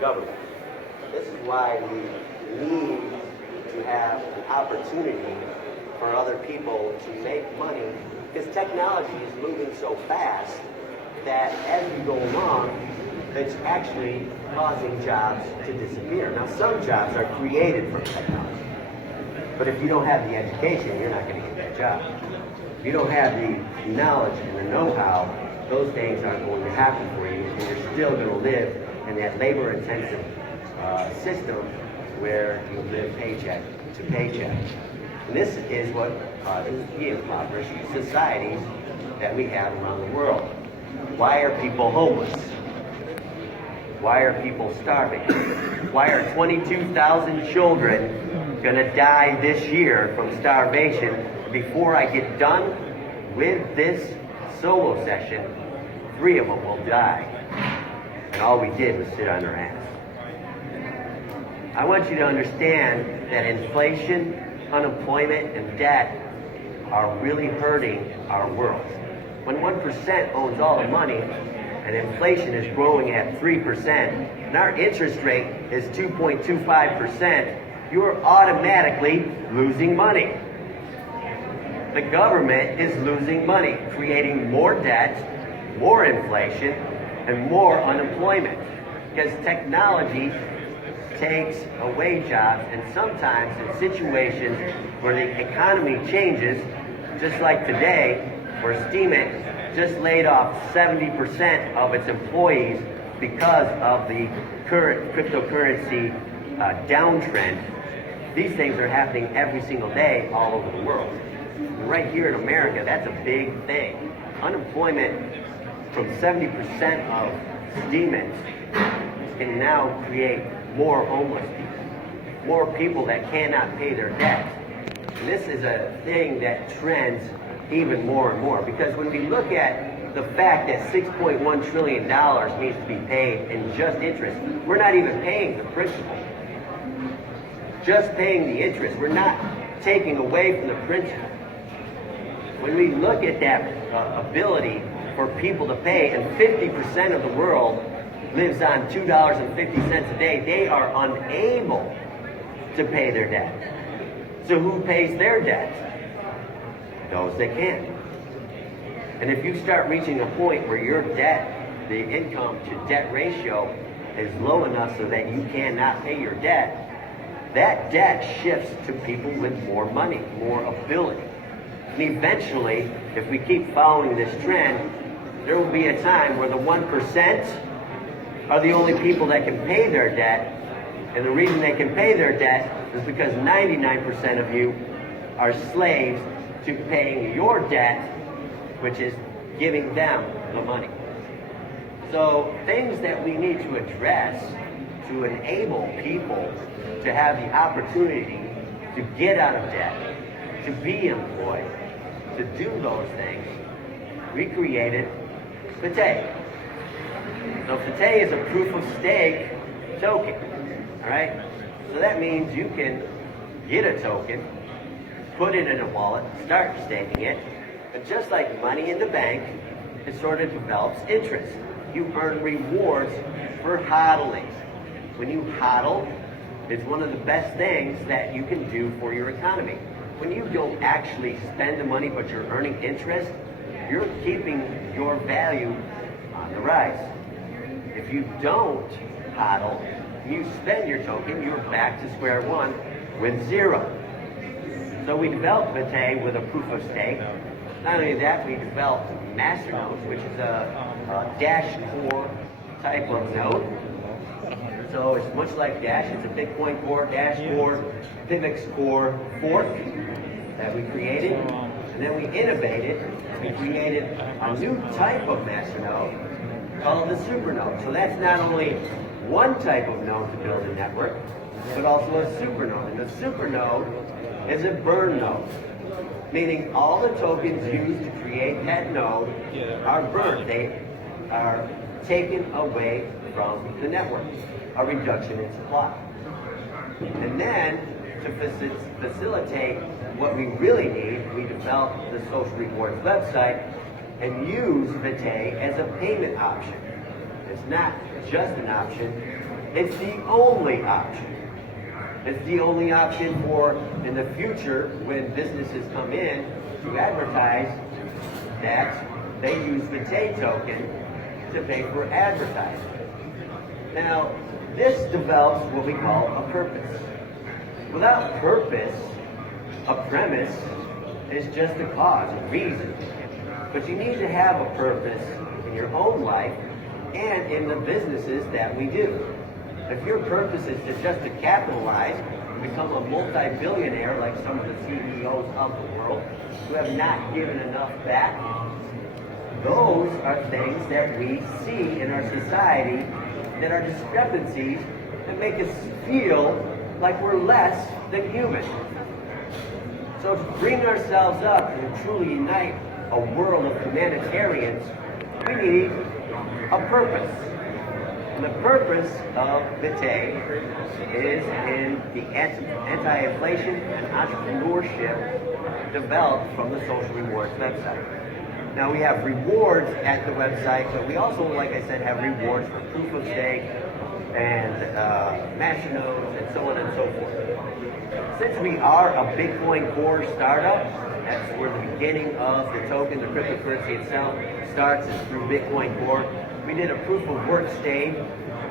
government. This is why we need to have an opportunity for other people to make money, because technology is moving so fast that as we go along, it's actually causing jobs to disappear. Now, some jobs are created from technology, but if you don't have the education, you're not going to get that job. If you don't have the knowledge and the know-how, those things aren't going to happen for you, and you're still going to live in that labor-intensive system where you live paycheck to paycheck. And this is what causes the impoverished societies that we have around the world. Why are people homeless? Why are people starving? Why are 22,000 children going to die this year from starvation? Before I get done with this solo session, 3 of them will die. And all we did was sit on our ass. I want you to understand that inflation, unemployment, and debt are really hurting our world. When 1% owns all the money and inflation is growing at 3% and our interest rate is 2.25%, you're automatically losing money. The government is losing money, creating more debt, more inflation, and more unemployment. Because technology takes away jobs, and sometimes in situations where the economy changes, just like today, where Steemit just laid off 70% of its employees because of the current cryptocurrency downtrend. These things are happening every single day all over the world. Right here in America, that's a big thing. Unemployment from 70% of Steemit can now create more homeless people, more people that cannot pay their debt. And this is a thing that trends even more and more, because when we look at the fact that $6.1 trillion needs to be paid in just interest, we're not even paying the principal, just paying the interest. We're not taking away from the principal. When we look at that ability for people to pay, and 50% of the world lives on $2.50 a day, they are unable to pay their debt. So who pays their debt? Those that can. And if you start reaching a point where your debt, the income to debt ratio, is low enough so that you cannot pay your debt, that debt shifts to people with more money, more ability. And eventually, if we keep following this trend, there will be a time where the 1% are the only people that can pay their debt. And the reason they can pay their debt is because 99% of you are slaves to paying your debt, which is giving them the money. So things that we need to address to enable people to have the opportunity to get out of debt, to be employed, to do those things, we created ĐTHT. So ĐTHT is a proof of stake token, all right? So that means you can get a token, put it in a wallet, start staking it, and just like money in the bank, it sort of develops interest. You earn rewards for hodling. When you hodl, it's one of the best things that you can do for your economy. When you don't actually spend the money but you're earning interest, you're keeping your value on the rise. If you don't hodl, you spend your token, you're back to square one with zero. So we developed ĐTHT with a proof of stake. Not only that, we developed masternodes, which is a Dash core type of node. So it's much like Dash. It's a Bitcoin core, Dash core, PIVX core fork that we created. And then we innovated. We created a new type of masternode called the supernode. So that's not only one type of node to build a network, but also a supernode. And the supernode is a burn node, meaning all the tokens used to create that node are burned. They are taken away from the network, a reduction in supply. And then to facilitate what we really need, we developed the Social Rewards website and use ÞHT as a payment option. It's not just an option, It's the only option. It's the only option for in the future when businesses come in to advertise that they use the Tate token to pay for advertising. Now, this develops what we call a purpose. Without purpose, a premise is just a cause, a reason. But you need to have a purpose in your own life and in the businesses that we do. If your purpose is just to capitalize and become a multi-billionaire like some of the CEOs of the world who have not given enough back, those are things that we see in our society that are discrepancies that make us feel like we're less than human. So to bring ourselves up and truly unite a world of humanitarians, we need a purpose. And the purpose of the Tate is in the anti-inflation and entrepreneurship developed from the Social Rewards website. Now we have rewards at the website, but we also, like I said, have rewards for proof of stake and master nodes and so on and so forth. Since we are a Bitcoin Core startup, that's where the beginning of the token, the cryptocurrency itself, starts is through Bitcoin Core. We did a proof of work stage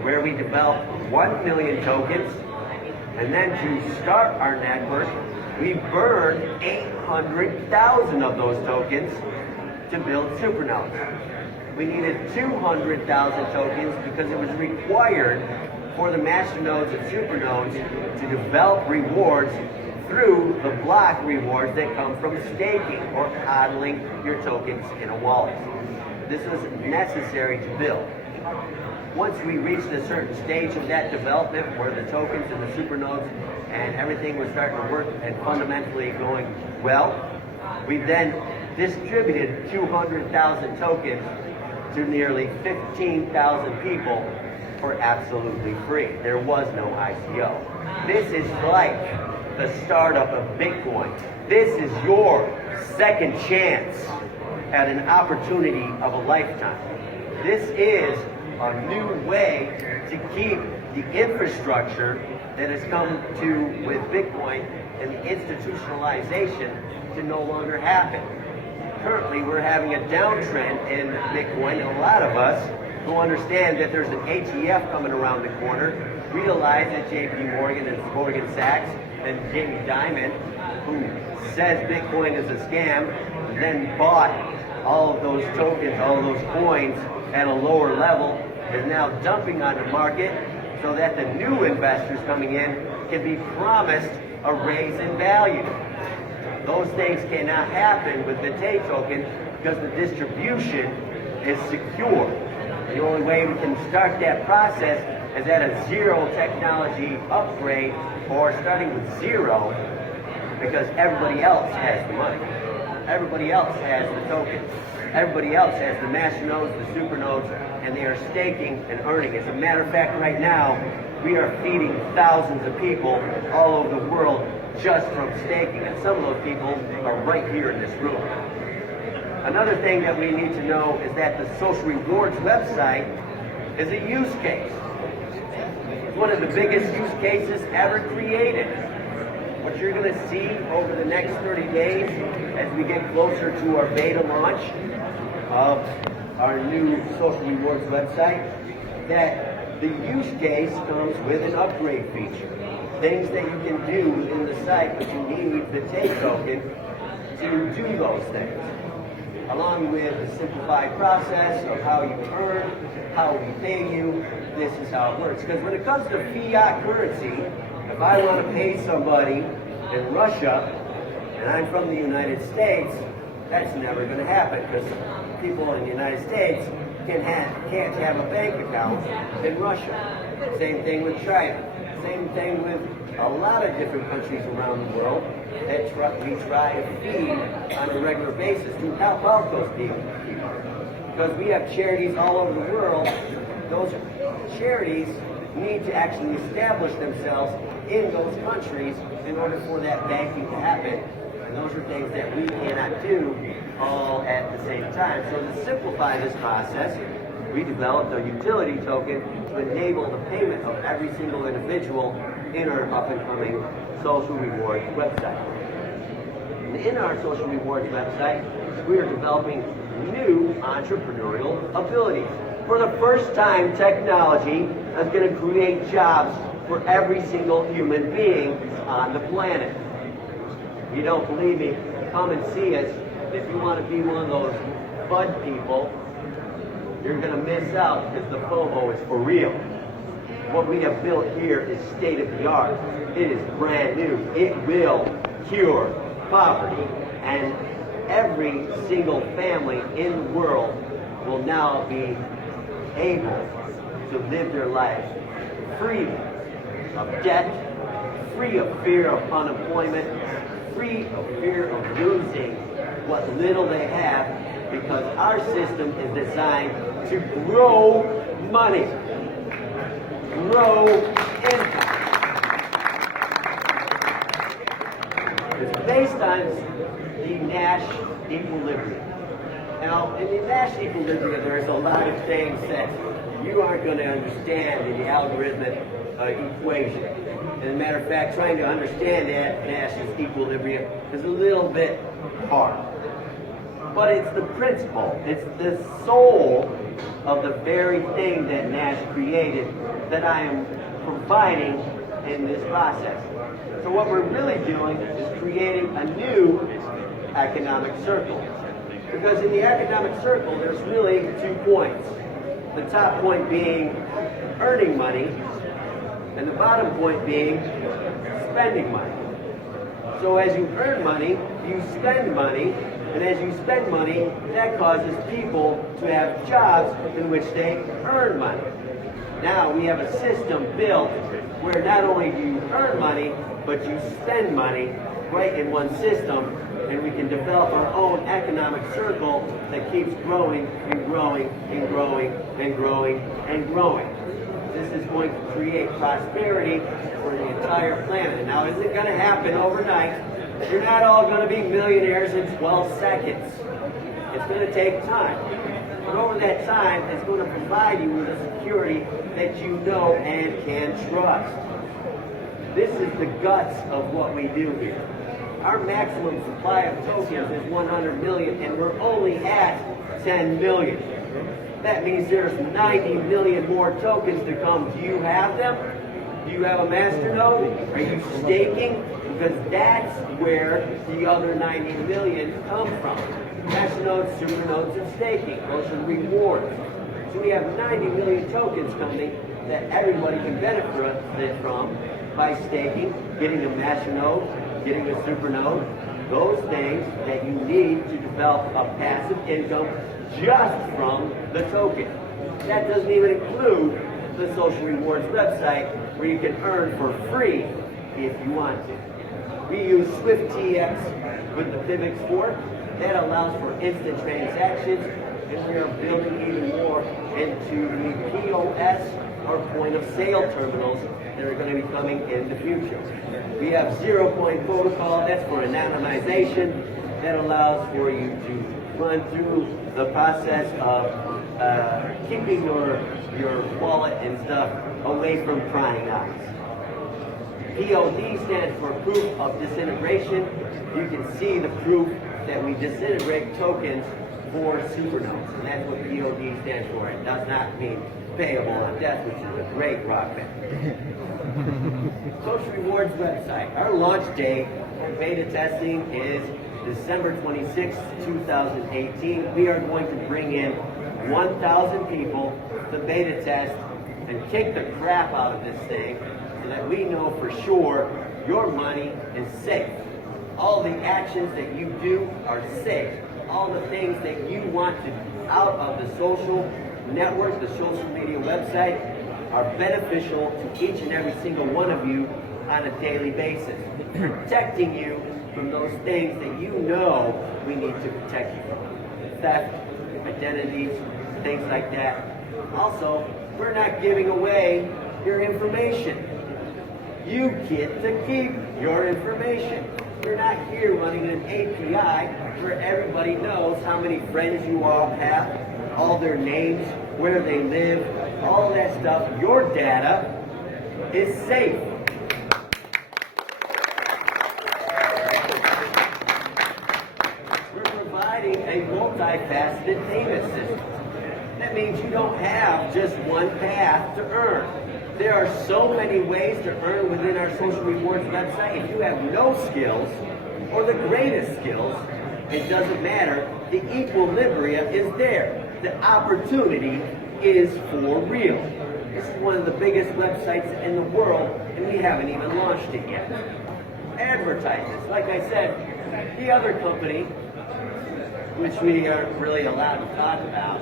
where we developed 1 million tokens, and then to start our network, we burned 800,000 of those tokens to build supernodes. We needed 200,000 tokens because it was required for the masternodes and supernodes to develop rewards through the block rewards that come from staking or hodling your tokens in a wallet. This was necessary to build. Once we reached a certain stage of that development where the tokens and the supernodes and everything was starting to work and fundamentally going well, we then distributed 200,000 tokens to nearly 15,000 people for absolutely free. There was no ICO. This is like the startup of Bitcoin. This is your second chance at an opportunity of a lifetime. This is a new way to keep the infrastructure that has come to with Bitcoin and the institutionalization to no longer happen. Currently, we're having a downtrend in Bitcoin, and a lot of us who understand that there's an ATF coming around the corner realize that JP Morgan and Morgan Sachs and Jamie Dimon, who says Bitcoin is a scam, then bought all of those tokens, all of those coins at a lower level, is now dumping on the market so that the new investors coming in can be promised a raise in value. Those things cannot happen with the Tate token because the distribution is secure. The only way we can start that process is at a zero technology upgrade or starting with zero because everybody else has the money. Everybody else has the tokens. Everybody else has the master nodes, the super nodes, and they are staking and earning. As a matter of fact, right now, we are feeding thousands of people all over the world just from staking, and some of those people are right here in this room. Another thing that we need to know is that the Social Rewards website is a use case. It's one of the biggest use cases ever created. What you're going to see over the next 30 days as we get closer to our beta launch of our new Social Rewards website, that the use case comes with an upgrade feature. Things that you can do within the site, but you need the Tate token to do those things. Along with the simplified process of how you earn, how we pay you, this is how it works. Because when it comes to fiat currency, if I want to pay somebody in Russia, and I'm from the United States, that's never going to happen because people in the United States can't have a bank account in Russia. Same thing with China. Same thing with a lot of different countries around the world that we try to feed on a regular basis to help out those people. Because we have charities all over the world, those charities need to actually establish themselves in those countries in order for that banking to happen. And those are things that we cannot do all at the same time. So to simplify this process, we developed a utility token to enable the payment of every single individual in our up-and-coming social rewards website. And in our social rewards website, we are developing new entrepreneurial abilities. For the first time, technology is going to create jobs for every single human being on the planet. If you don't believe me, come and see us. If you want to be one of those bud people, you're going to miss out because the FOMO is for real. What we have built here is state-of-the-art. It is brand new. It will cure poverty, and every single family in the world will now be able to live their lives free of debt, free of fear of unemployment, free of fear of losing what little they have, because our system is designed to grow money, grow income. It's based on the Nash equilibrium. Now, in the Nash equilibrium, there's a lot of things that you aren't going to understand in the algorithmic equation. As a matter of fact, trying to understand that Nash's equilibrium is a little bit hard. But it's the principle, it's the soul of the very thing that Nash created that I am providing in this process. So what we're really doing is creating a new economic circle. Because in the economic circle, there's really 2 points. The top point being earning money, and the bottom point being spending money. So as you earn money, you spend money, and as you spend money, that causes people to have jobs in which they earn money. Now we have a system built where not only do you earn money, but you spend money right in one system, and we can develop our own economic circle that keeps growing and growing and growing and growing and growing. This is going to create prosperity for the entire planet. Now, is it going to happen overnight? You're not all going to be millionaires in 12 seconds. It's going to take time. But over that time, it's going to provide you with a security that you know and can trust. This is the guts of what we do here. Our maximum supply of tokens is 100 million, and we're only at 10 million. That means there's 90 million more tokens to come. Do you have them? Do you have a masternode? Are you staking? Because that's where the other 90 million come from. Masternodes, supernodes, and staking. Those are rewards. So we have 90 million tokens coming that everybody can benefit from by staking, getting a masternode, getting a supernode, those things that you need to develop a passive income just from the token. That doesn't even include the social rewards website where you can earn for free if you want to. We use SwiftTX with the PIVX fork. That allows for instant transactions, and we are building even more into the POS or point of sale terminals that are going to be coming in the future. We have 0-point protocol. That's for anonymization. That allows for you to run through the process of keeping your wallet and stuff away from prying eyes. POD stands for proof of disintegration. You can see the proof that we disintegrate tokens for supernodes, and that's what POD stands for. It does not mean payable on death, which is a great rock band. Social Rewards website. Our launch date for beta testing is December 26, 2018. We are going to bring in 1,000 people to beta test and kick the crap out of this thing so that we know for sure your money is safe. All the actions that you do are safe. All the things that you want to out of the social network, the social media website, are beneficial to each and every single one of you on a daily basis, protecting you from those things that you know we need to protect you from. Theft, identities, things like that. Also, we're not giving away your information. You get to keep your information. We're not here running an API where everybody knows how many friends you all have, all their names, where they live, all that stuff. Your data is safe. We're providing a multifaceted payment system. That means you don't have just one path to earn. There are so many ways to earn within our social rewards website. If you have no skills or the greatest skills, it doesn't matter. The equilibrium is there. The opportunity is for real. This is one of the biggest websites in the world, and we haven't even launched it yet. Advertisements. Like I said, the other company, which we aren't really allowed to talk about,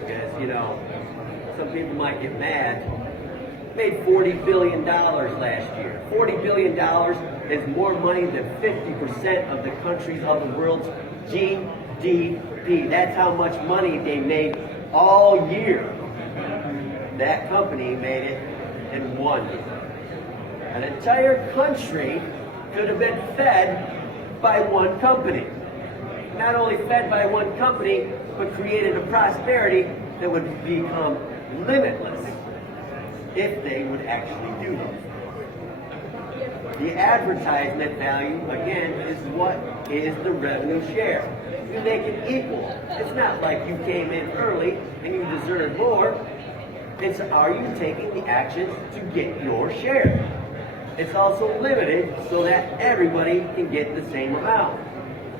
because, you know, some people might get mad, made $40 billion last year. $40 billion is more money than 50% of the countries of the world's GDP. That's how much money they made all year. That company made it in 1 year. An entire country could have been fed by one company. Not only fed by one company, but created a prosperity that would become limitless if they would actually do this. The advertisement value, again, is what is the revenue share. You make it equal. It's not like you came in early and you deserve more. It's, are you taking the actions to get your share? It's also limited so that everybody can get the same amount.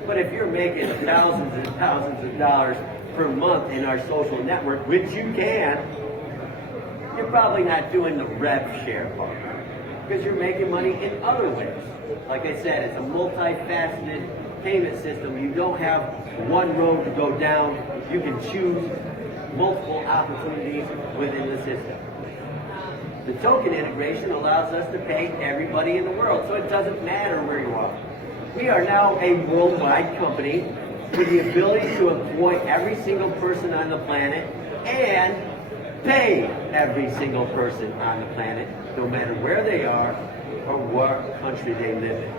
But if you're making thousands and thousands of dollars per month in our social network, which you can, you're probably not doing the rev share part because you're making money in other ways. Like I said, it's a multifaceted payment system. You don't have one road to go down. You can choose multiple opportunities within the system. The token integration allows us to pay everybody in the world, so it doesn't matter where you are. We are now a worldwide company with the ability to employ every single person on the planet and pay every single person on the planet, no matter where they are or what country they live in.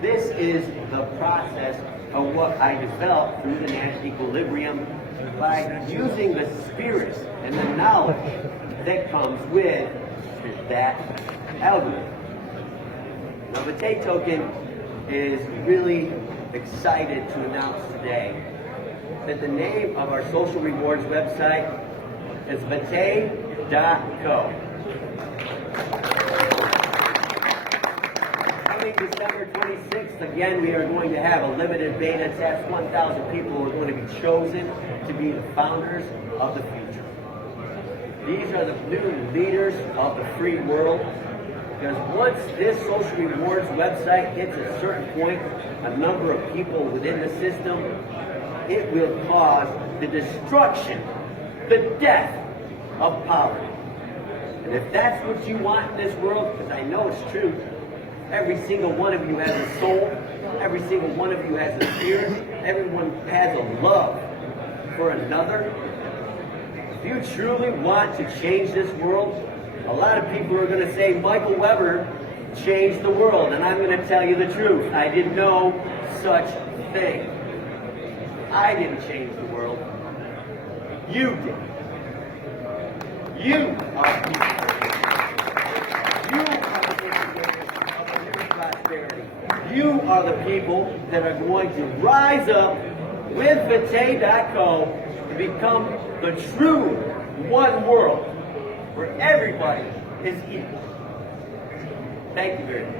This is the process of what I developed through the Nash Equilibrium by using the spirit and the knowledge that comes with that algorithm. Now, the TA token is really excited to announce today that the name of our social rewards website is ďTHT.co. Coming December 26th, again, we are going to have a limited beta test. 1,000 people who are going to be chosen to be the founders of the future. These are the new leaders of the free world. Because once this social rewards website hits a certain point, a number of people within the system, it will cause the destruction, the death of poverty. And if that's what you want in this world, because I know it's true, every single one of you has a soul, every single one of you has a spirit, everyone has a love for another. If you truly want to change this world, a lot of people are going to say Michael Weber changed the world, and I'm going to tell you the truth. I did no such thing. I didn't change the world. You did. You are people. You are the instigators of the new prosperity. You are the people that are going to rise up with ďTHT.co to become the true one world, where everybody is equal. Thank you very much.